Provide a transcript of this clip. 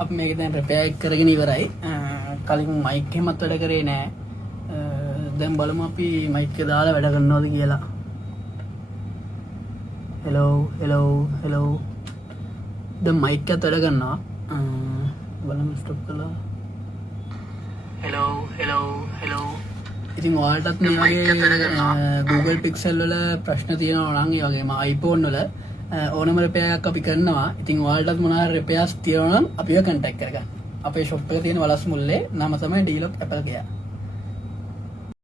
අපි මේක දැන් ප්‍රෙපෙයාර් කරගෙන ඉවරයි. කලින් මයික් එකමත් වැඩ කරේ නෑ. දැන් බලමු අපි මයික් එක දාලා වැඩ කරනවද කියලා. හෙලෝ. දැන් මයික් එකත් වැඩ කරනවා. බලමු ස්ටොප් කළා. හෙලෝ. ඉතින් ඔයාලටත් මේ වගේ Google Pixel වල ප්‍රශ්න තියෙනවා නම් ඒ වගේම iPhone වල ඕනම රිපෙයාර් එකක් අපි කරනවා. ඉතින් ඔයාලටත් මොනවා හරි රිපෙයාර්ස් තියෙනවා නම් අපිව කන්ටැක්ට් කරගන්න. අපේ shop එකේ තියෙන වලස් මුල්ලේ නම තමයි D-Lock Apple කියලා.